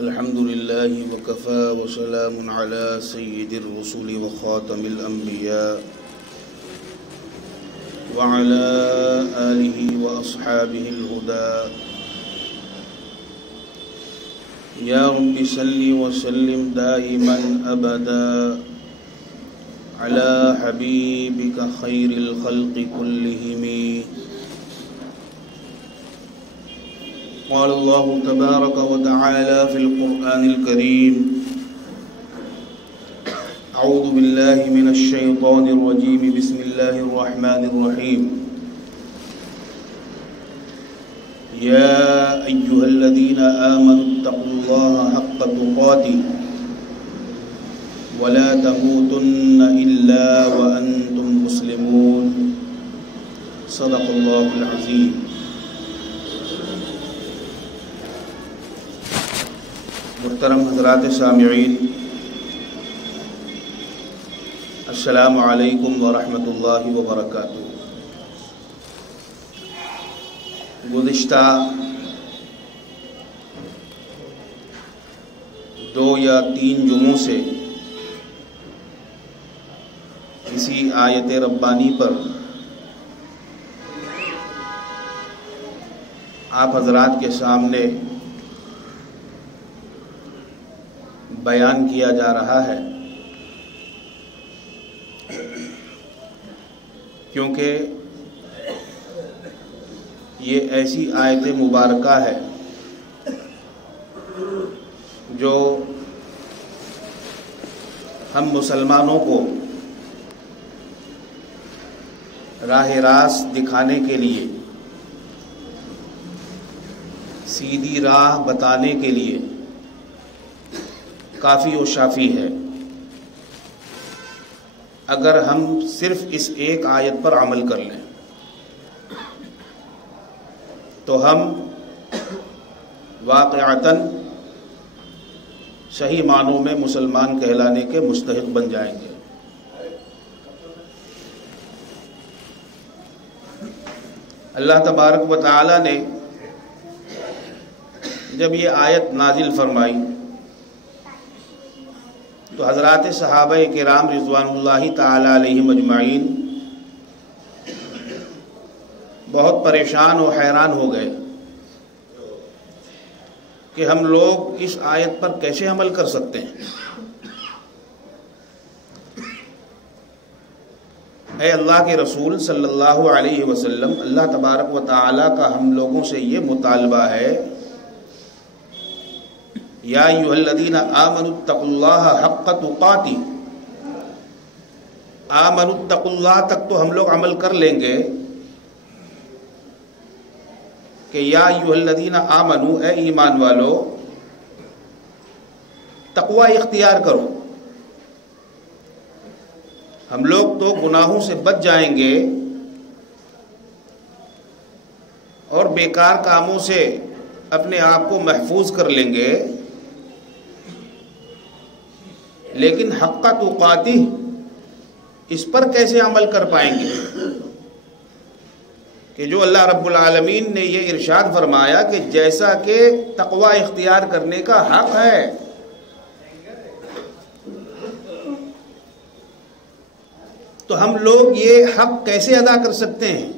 الحمد لله وكفى وسلام على سيد الرسل وخاتم الأنبياء وعلى آله وأصحابه الهدى يا رب صل وسلم دائما أبدا على حبيبك خير الخلق كلهم. قال الله تبارك وتعالى في القرآن الكريم: أعوذ بالله من الشيطان الرجيم بسم الله الرحمن الرحيم. يا أيها الذين آمنوا اتقوا الله حق تقاته ولا تموتن إلا وأنتم مسلمون. صدق الله العظيم. محترم حضرات سامعین، السلام علیکم ورحمۃ اللہ وبرکاتہ۔ گزشتہ 2 یا 3 جمعوں سے اسی آیت ربانی پر آپ حضرات کے سامنے بیان کیا جا رہا ہے، کیونکہ یہ ایسی آیت مبارکہ ہے جو ہم مسلمانوں کو راہ راست دکھانے کے لیے، سیدھی راہ بتانے کے لیے کافی و شافی ہے، اگر ہم صرف اس ایک آیت پر عمل کر لیں تو ہم واقعتاً صحیح معنوں میں مسلمان کہلانے کے مستحق بن جائیں گے۔ اللہ تبارک و تعالی نے جب یہ آیت نازل فرمائی تو حضرات صحابہ کرام رضوان اللہ تعالی علیہم اجمعین بہت پریشان و حیران ہو گئے کہ ہم لوگ اس آیت پر کیسے عمل کر سکتے ہیں۔ اے اللہ کے رسول صلی اللہ علیہ وسلم، اللہ تبارک و تعالی کا ہم لوگوں سے یہ مطالبہ ہے، یا ایھا الذین آمنوا اتقوا اللہ حق تقاتہ۔ آمنوا اتقوا اللہ تک تو ہم لوگ عمل کر لیں گے کہ یا ایھا الذین آمنوا، اے ایمان والو، تقوی اختیار کرو۔ ہم لوگ تو گناہوں سے بچ جائیں گے اور بیکار کاموں سے اپنے آپ کو محفوظ کر لیں گے، لیکن حق تقاتہ اس پر کیسے عمل کر پائیں گے کہ جو اللہ رب العالمین نے یہ ارشاد فرمایا کہ جیسا کہ تقوی اختیار کرنے کا حق ہے، تو ہم لوگ یہ حق کیسے ادا کر سکتے ہیں؟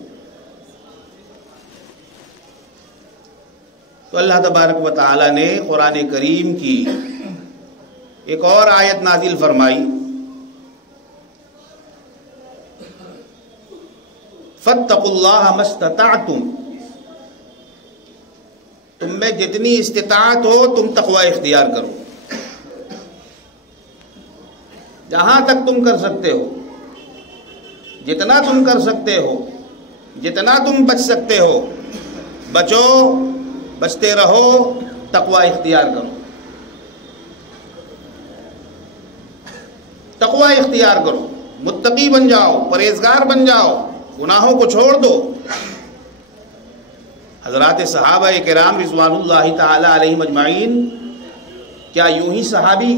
تو اللہ تبارک و تعالی نے قرآن کریم کی ایک اور آیت نازل فرمائی، فاتقوا اللہ ما استطعتم، تم میں جتنی استطاعت ہو تم تقوی اختیار کرو، جہاں تک تم کر سکتے ہو، جتنا تم کر سکتے ہو، جتنا تم بچ سکتے ہو، بچو، بچتے رہو، تقوی اختیار کرو، تقوی اختیار کرو، متقی بن جاؤ، پرہیزگار بن جاؤ، گناہوں کو چھوڑ دو۔ حضرات صحابہ کرام رضوان اللہ تعالی علیہم اجمعین کیا یوں ہی صحابی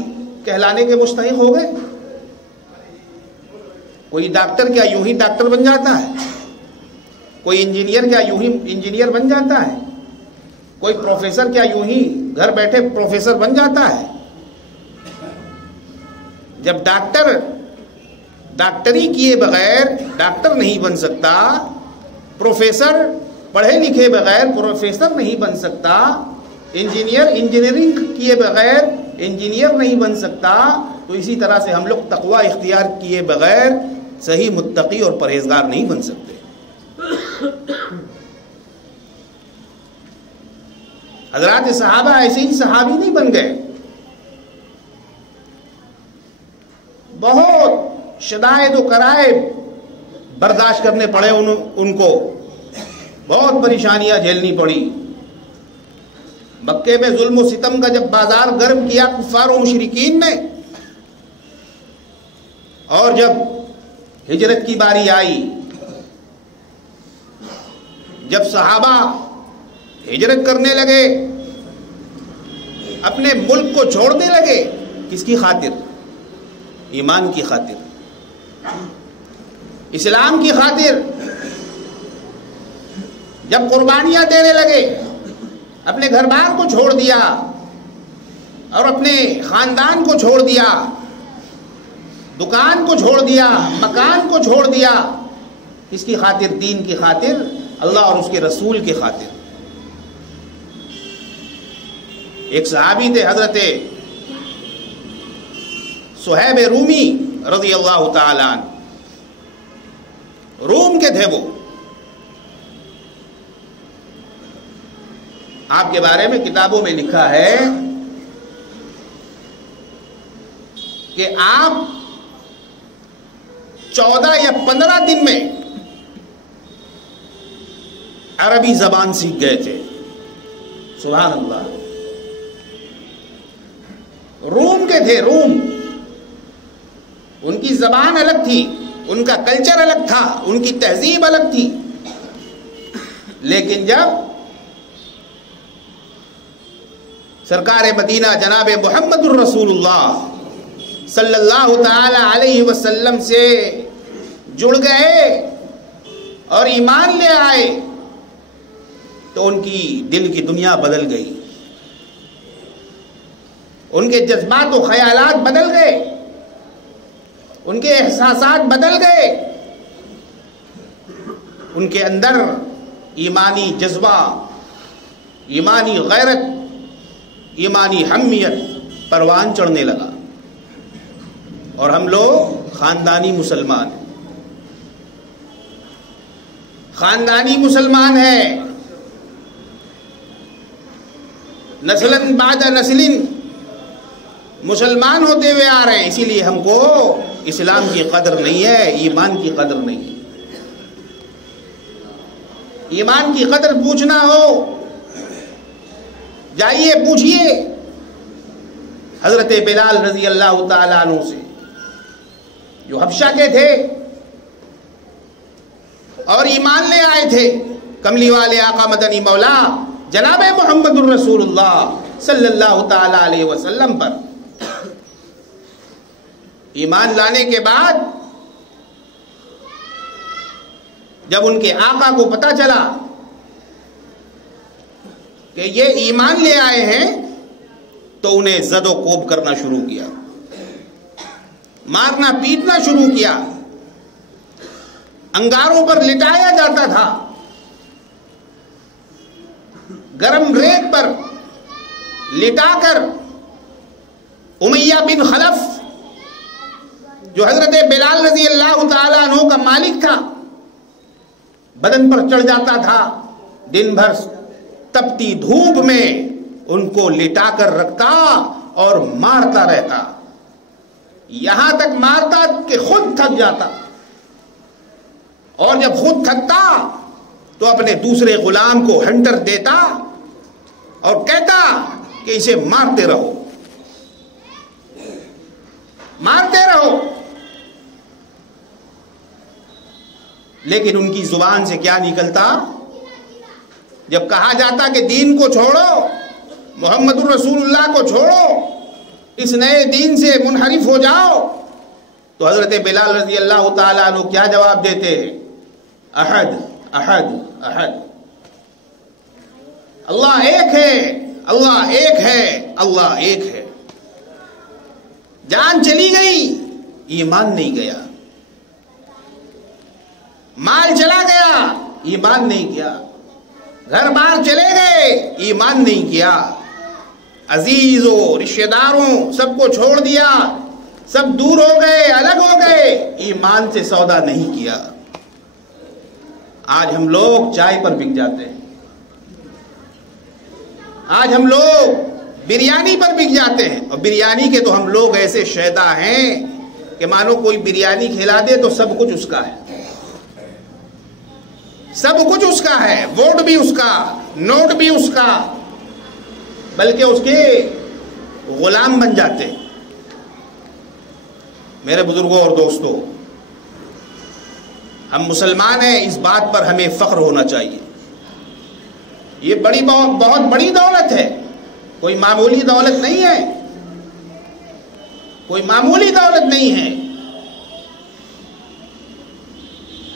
کہلانے کے مستحق ہو گئے؟ کوئی ڈاکٹر کیا یوں ہی ڈاکٹر بن جاتا ہے؟ کوئی انجینئر کیا یوں ہی انجینئر بن جاتا ہے؟ کوئی پروفیسر کیا یوں ہی گھر بیٹھے پروفیسر بن جاتا ہے؟ جب ڈاکٹری کیے بغیر ڈاکٹر نہیں بن سکتا، پروفیسر پڑھے لکھے بغیر پروفیسر نہیں بن سکتا، انجینئرنگ کیے بغیر انجینئر نہیں بن سکتا، تو اسی طرح سے ہم لوگ تقوی اختیار کیے بغیر صحیح متقی اور پرہیزگار نہیں بن سکتے۔ حضرات صحابہ ایسے ہی صحابی نہیں بن گئے، بہت شدائد و کرائب برداشت کرنے پڑے ان کو، بہت پریشانیاں جھیلنی پڑی۔ مکے میں ظلم و ستم کا جب بازار گرم کیا کفار و مشرکین نے، اور جب ہجرت کی باری آئی، جب صحابہ ہجرت کرنے لگے، اپنے ملک کو چھوڑنے لگے، کس کی خاطر؟ ایمان کی خاطر، اسلام کی خاطر۔ جب قربانیاں دینے لگے، اپنے گھر بار کو چھوڑ دیا اور اپنے خاندان کو چھوڑ دیا، دکان کو چھوڑ دیا، مکان کو چھوڑ دیا، کس کی خاطر؟ دین کی خاطر، اللہ اور اس کے رسول کی خاطر۔ ایک صحابی تھے حضرت صہیب رومی رضی اللہ تعالی عنہ، روم کے تھے وہ۔ آپ کے بارے میں کتابوں میں لکھا ہے کہ آپ 14 یا 15 دن میں عربی زبان سیکھ گئے تھے۔ سبحان اللہ، روم کے تھے، روم۔ ان کی زبان الگ تھی، ان کا کلچر الگ تھا، ان کی تہذیب الگ تھی، لیکن جب سرکار مدینہ جناب محمد الرسول اللہ صلی اللہ تعالی علیہ وسلم سے جڑ گئے اور ایمان لے آئے تو ان کی دل کی دنیا بدل گئی، ان کے جذبات و خیالات بدل گئے، ان کے احساسات بدل گئے، ان کے اندر ایمانی جذبہ، ایمانی غیرت، ایمانی حمیت پروان چڑھنے لگا۔ اور ہم لوگ خاندانی مسلمان ہیں، خاندانی مسلمان ہیں، نسلاً بعد نسل مسلمان ہوتے ہوئے آ رہے ہیں، اسی لیے ہم کو اسلام کی قدر نہیں ہے، ایمان کی قدر نہیں ہے۔ ایمان کی قدر پوچھنا ہو، جائیے پوچھئے حضرت بلال رضی اللہ تعالیٰ عنہ سے، جو حبشہ کے تھے اور ایمان لے آئے تھے کملی والے آقا مدنی مولا جناب محمد الرسول اللہ صلی اللہ تعالی علیہ وسلم پر۔ ایمان لانے کے بعد جب ان کے آقا کو پتہ چلا کہ یہ ایمان لے آئے ہیں تو انہیں زد و کوب کرنا شروع کیا، مارنا پیٹنا شروع کیا، انگاروں پر لٹایا جاتا تھا، گرم ریت پر لٹا کر امیہ بن خلف جو حضرت بلال رضی اللہ تعالیٰ عنہ کا مالک تھا بدن پر چڑھ جاتا تھا، دن بھر تپتی دھوپ میں ان کو لٹا کر رکھتا اور مارتا رہتا، یہاں تک مارتا کہ خود تھک جاتا، اور جب خود تھکتا تو اپنے دوسرے غلام کو ہنٹر دیتا اور کہتا کہ اسے مارتے رہو، مارتے رہو۔ لیکن ان کی زبان سے کیا نکلتا؟ جب کہا جاتا کہ دین کو چھوڑو، محمد الرسول اللہ کو چھوڑو، اس نئے دین سے منحرف ہو جاؤ، تو حضرت بلال رضی اللہ تعالیٰ عنہ کیا جواب دیتے ہیں؟ احد احد احد، اللہ ایک ہے، اللہ ایک ہے، اللہ ایک ہے۔ جان چلی گئی، ایمان نہیں گیا، مال چلا گیا، ایمان نہیں کیا، گھر بار چلے گئے، ایمان نہیں کیا، عزیزوں رشتہ داروں سب کو چھوڑ دیا، سب دور ہو گئے، الگ ہو گئے، ایمان سے سودا نہیں کیا۔ آج ہم لوگ چائے پر بک جاتے ہیں، آج ہم لوگ بریانی پر بک جاتے ہیں، اور بریانی کے تو ہم لوگ ایسے شیدا ہیں کہ مانو کوئی بریانی کھلا دے تو سب کچھ اس کا ہے، سب کچھ اس کا ہے، ووٹ بھی اس کا، نوٹ بھی اس کا، بلکہ اس کے غلام بن جاتے ہیں۔ میرے بزرگوں اور دوستوں، ہم مسلمان ہیں، اس بات پر ہمیں فخر ہونا چاہیے۔ یہ بہت بڑی دولت ہے، کوئی معمولی دولت نہیں ہے، کوئی معمولی دولت نہیں ہے۔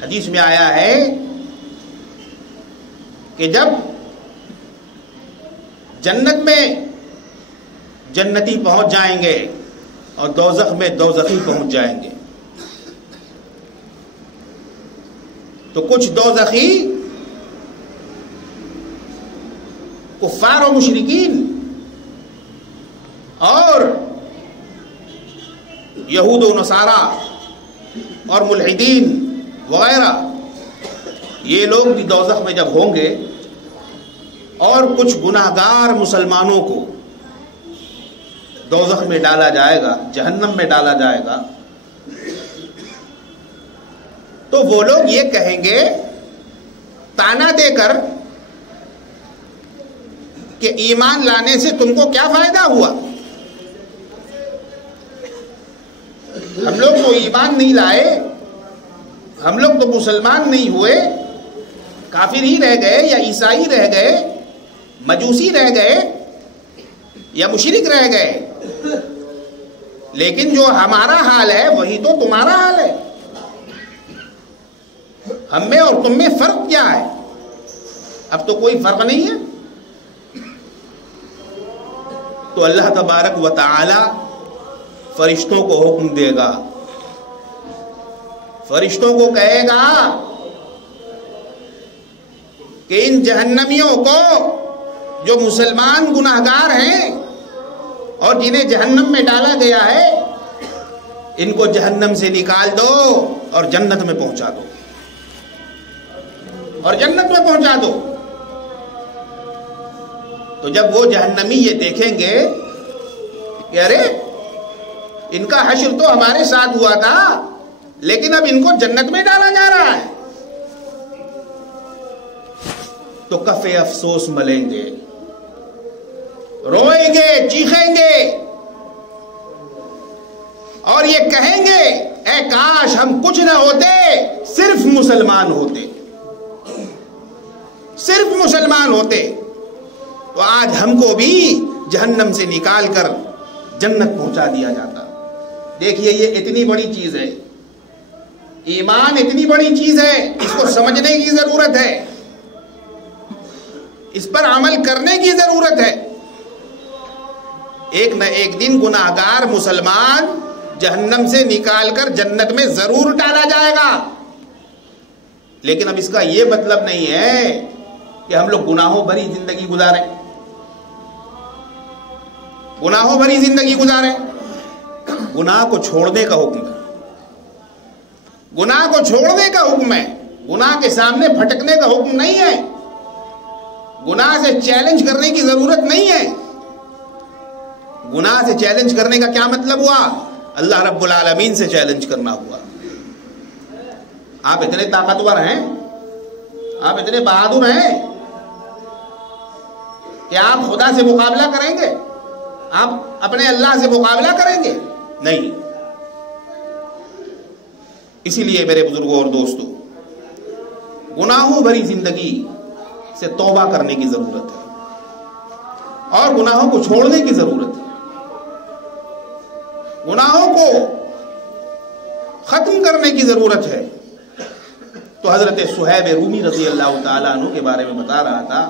حدیث میں آیا ہے کہ جب جنت میں جنتی پہنچ جائیں گے اور دوزخ میں دوزخی پہنچ جائیں گے تو کچھ دوزخی کفار و مشرکین اور یہود و نصارہ اور ملحدین وغیرہ یہ لوگ بھی دوزخ میں جب ہوں گے اور کچھ گناہگار مسلمانوں کو دوزخ میں ڈالا جائے گا، جہنم میں ڈالا جائے گا، تو وہ لوگ یہ کہیں گے تانا دے کر کہ ایمان لانے سے تم کو کیا فائدہ ہوا؟ ہم لوگ تو ایمان نہیں لائے، ہم لوگ تو مسلمان نہیں ہوئے، کافر ہی رہ گئے یا عیسائی رہ گئے، مجوسی رہ گئے یا مشرک رہ گئے، لیکن جو ہمارا حال ہے وہی تو تمہارا حال ہے۔ ہم میں اور تم میں فرق کیا ہے؟ اب تو کوئی فرق نہیں ہے۔ تو اللہ تبارک و تعالی فرشتوں کو حکم دے گا، فرشتوں کو کہے گا کہ ان جہنمیوں کو جو مسلمان گناہگار ہیں اور جنہیں جہنم میں ڈالا گیا ہے، ان کو جہنم سے نکال دو اور جنت میں پہنچا دو، اور جنت میں پہنچا دو۔ تو جب وہ جہنمی یہ دیکھیں گے کہ ارے ان کا حشر تو ہمارے ساتھ ہوا تھا لیکن اب ان کو جنت میں ڈالا جا رہا ہے، تو کفِ افسوس ملیں گے، روئیں گے، چیخیں گے اور یہ کہیں گے اے کاش ہم کچھ نہ ہوتے، صرف مسلمان ہوتے، صرف مسلمان ہوتے، تو آج ہم کو بھی جہنم سے نکال کر جنت پہنچا دیا جاتا۔ دیکھیے یہ اتنی بڑی چیز ہے، ایمان اتنی بڑی چیز ہے، اس کو سمجھنے کی ضرورت ہے، اس پر عمل کرنے کی ضرورت ہے۔ ایک نہ ایک دن گناہگار مسلمان جہنم سے نکال کر جنت میں ضرور ڈالا جائے گا، لیکن اب اس کا یہ مطلب نہیں ہے کہ ہم لوگ گناہوں بھری زندگی گزاریں، گناہوں بھری زندگی گزاریں۔ گناہ کو چھوڑنے کا حکم ہے، گناہ کو چھوڑنے کا حکم ہے، گناہ کے سامنے بھٹکنے کا حکم نہیں ہے، گناہ سے چیلنج کرنے کی ضرورت نہیں ہے۔ گناہ سے چیلنج کرنے کا کیا مطلب ہوا؟ اللہ رب العالمین سے چیلنج کرنا ہوا۔ آپ اتنے طاقتور ہیں، آپ اتنے بہادر ہیں کہ آپ خدا سے مقابلہ کریں گے؟ آپ اپنے اللہ سے مقابلہ کریں گے؟ نہیں۔ اسی لیے میرے بزرگوں اور دوستوں، گناہوں بھری زندگی سے توبہ کرنے کی ضرورت ہے اور گناہوں کو چھوڑنے کی ضرورت ہے، گناہوں کو ختم کرنے کی ضرورت ہے۔ تو حضرت صہیب رومی رضی اللہ تعالیٰ عنہ کے بارے میں بتا رہا تھا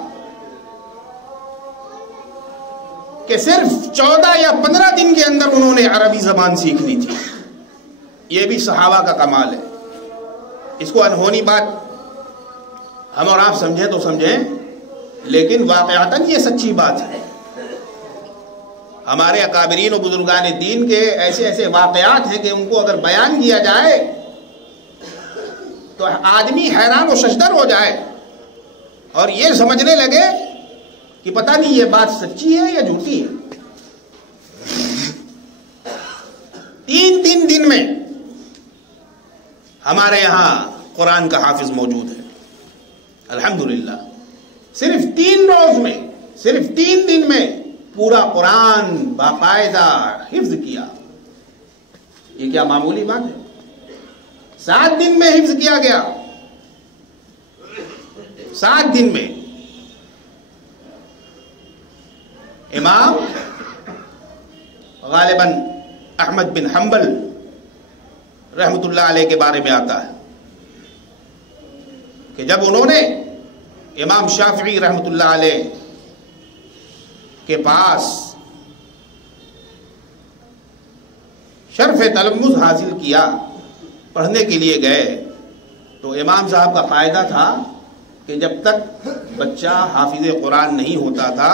کہ صرف 14 یا 15 دن کے اندر انہوں نے عربی زبان سیکھ لی تھی. یہ بھی صحابہ کا کمال ہے. اس کو انہونی بات ہم اور آپ سمجھیں تو سمجھیں، لیکن واقعتاً یہ سچی بات ہے. ہمارے اکابرین و بزرگان دین کے ایسے ایسے واقعات ہیں کہ ان کو اگر بیان کیا جائے تو آدمی حیران و ششدر ہو جائے اور یہ سمجھنے لگے کہ پتہ نہیں یہ بات سچی ہے یا جھوٹی ہے. 3 دن میں ہمارے یہاں قرآن کا حافظ موجود ہے الحمدللہ. صرف 3 روز میں، صرف 3 دن میں پورا قرآن باقاعدہ حفظ کیا. یہ کیا معمولی بات ہے؟ 7 دن میں حفظ کیا گیا. 7 دن میں. امام غالباً احمد بن حنبل رحمت اللہ علیہ کے بارے میں آتا ہے کہ جب انہوں نے امام شافعی رحمت اللہ علیہ کے پاس شرف تلمذ حاصل کیا، پڑھنے کے لیے گئے، تو امام صاحب کا فائدہ تھا کہ جب تک بچہ حافظ قرآن نہیں ہوتا تھا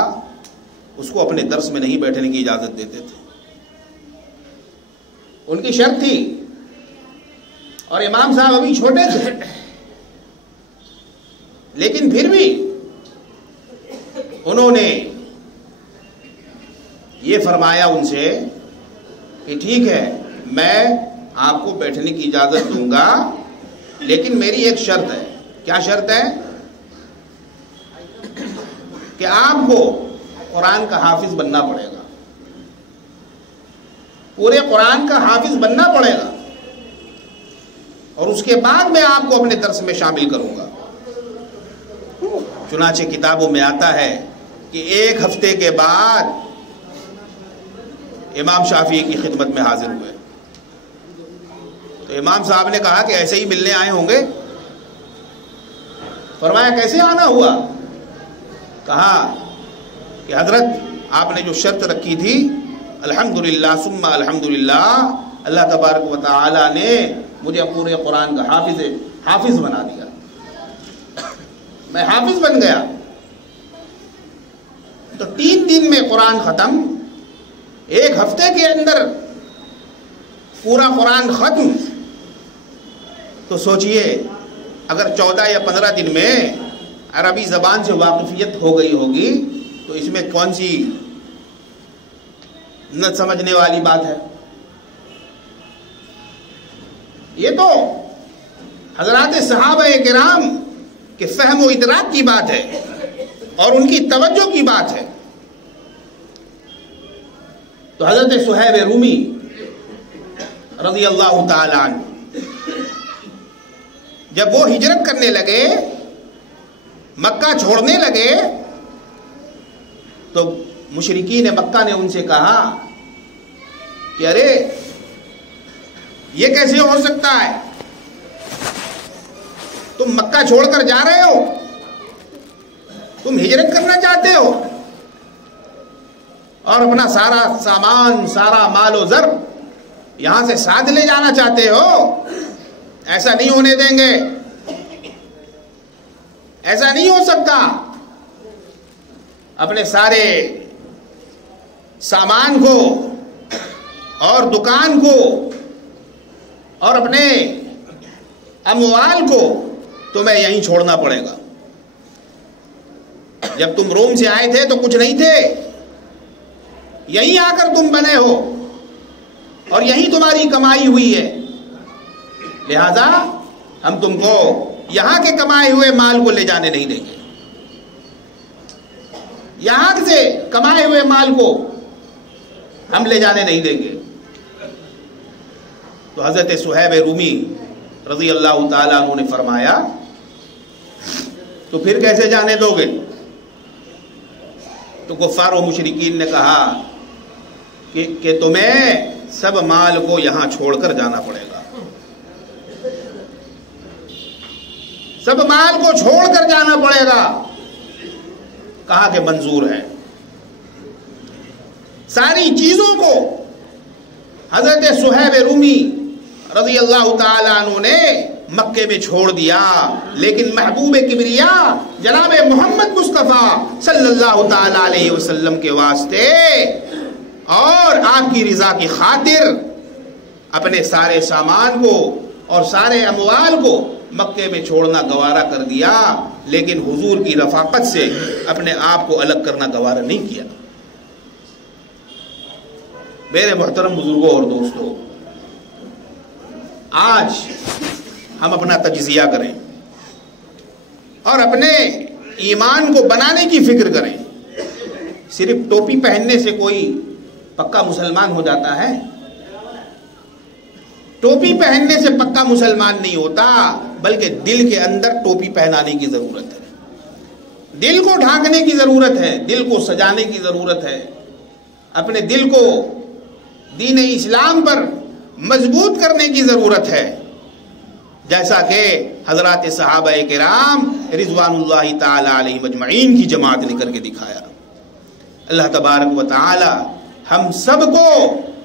اس کو اپنے درس میں نہیں بیٹھنے کی اجازت دیتے تھے. ان کی شرط تھی، اور امام صاحب ابھی چھوٹے تھے، لیکن پھر بھی انہوں نے یہ فرمایا ان سے کہ ٹھیک ہے میں آپ کو بیٹھنے کی اجازت دوں گا، لیکن میری ایک شرط ہے. کیا شرط ہے؟ کہ آپ کو قرآن کا حافظ بننا پڑے گا، پورے قرآن کا حافظ بننا پڑے گا، اور اس کے بعد میں آپ کو اپنے درس میں شامل کروں گا. چنانچہ کتابوں میں آتا ہے کہ 1 ہفتے کے بعد امام شافعی کی خدمت میں حاضر ہوئے. تو امام صاحب نے کہا کہ ایسے ہی ملنے آئے ہوں گے. فرمایا کیسے آنا ہوا؟ کہا کہ حضرت آپ نے جو شرط رکھی تھی، الحمدللہ ثم الحمدللہ، اللہ تبارک و تعالی نے مجھے پورے قرآن کا حافظ بنا دیا، میں حافظ بن گیا. تو 3 دن میں قرآن ختم، 1 ہفتے کے اندر پورا قرآن ختم. تو سوچئے اگر 14 یا 15 دن میں عربی زبان سے واقفیت ہو گئی ہوگی تو اس میں کون سی نہ سمجھنے والی بات ہے. یہ تو حضرات صحابہ کرام کے فہم و ادراک کی بات ہے اور ان کی توجہ کی بات ہے. تو حضرت صہیب رومی رضی اللہ تعالی عنہ جب وہ ہجرت کرنے لگے، مکہ چھوڑنے لگے، تو مشرکین مکہ نے ان سے کہا کہ ارے یہ کیسے ہو سکتا ہے، تم مکہ چھوڑ کر جا رہے ہو، تم ہجرت کرنا چاہتے ہو اور اپنا سارا سامان، سارا مال و زر یہاں سے ساتھ لے جانا چاہتے ہو، ایسا نہیں ہونے دیں گے، ایسا نہیں ہو سکتا. اپنے سارے سامان کو اور دکان کو اور اپنے اموال کو تمہیں یہیں چھوڑنا پڑے گا. جب تم روم سے آئے تھے تو کچھ نہیں تھے، یہیں آ کر تم بنے ہو اور یہیں تمہاری کمائی ہوئی ہے، لہذا ہم تم کو یہاں کے کمائے ہوئے مال کو لے جانے نہیں دیں گے، یہاں سے کمائے ہوئے مال کو ہم لے جانے نہیں دیں گے. تو حضرت صہیب رومی رضی اللہ تعالیٰ عنہ نے فرمایا تو پھر کیسے جانے دو گے؟ تو کفار و مشرکین نے کہا کہ تمہیں سب مال کو یہاں چھوڑ کر جانا پڑے گا، سب مال کو چھوڑ کر جانا پڑے گا. کہا کہ منظور ہے. ساری چیزوں کو حضرت صہیب رومی رضی اللہ تعالیٰ عنہ نے مکے میں چھوڑ دیا، لیکن محبوب کبریا جناب محمد مصطفیٰ صلی اللہ تعالیٰ علیہ وسلم کے واسطے اور آپ کی رضا کی خاطر اپنے سارے سامان کو اور سارے اموال کو مکے میں چھوڑنا گوارا کر دیا، لیکن حضور کی رفاقت سے اپنے آپ کو الگ کرنا گوارا نہیں کیا۔ میرے محترم بزرگوں اور دوستوں، آج ہم اپنا تجزیہ کریں اور اپنے ایمان کو بنانے کی فکر کریں۔ صرف ٹوپی پہننے سے کوئی پکا مسلمان ہو جاتا ہے؟ ٹوپی پہننے سے پکا مسلمان نہیں ہوتا، بلکہ دل کے اندر ٹوپی پہنانے کی ضرورت ہے، دل کو ڈھانکنے کی ضرورت ہے، دل کو سجانے کی ضرورت ہے، اپنے دل کو دین اسلام پر مضبوط کرنے کی ضرورت ہے، جیسا کہ حضرات صحابہ کرام رضوان اللہ تعالی علیہ اجمعین کی جماعت نے کر کے دکھایا۔ اللہ تبارک و تعالی ہم سب کو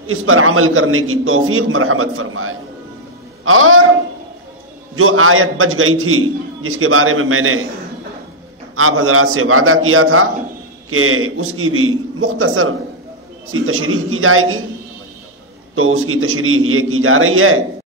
اس پر عمل کرنے کی توفیق مرحمت فرمائے۔ اور جو آیت بچ گئی تھی جس کے بارے میں نے آپ حضرات سے وعدہ کیا تھا کہ اس کی بھی مختصر سی تشریح کی جائے گی، تو اس کی تشریح یہ کی جا رہی ہے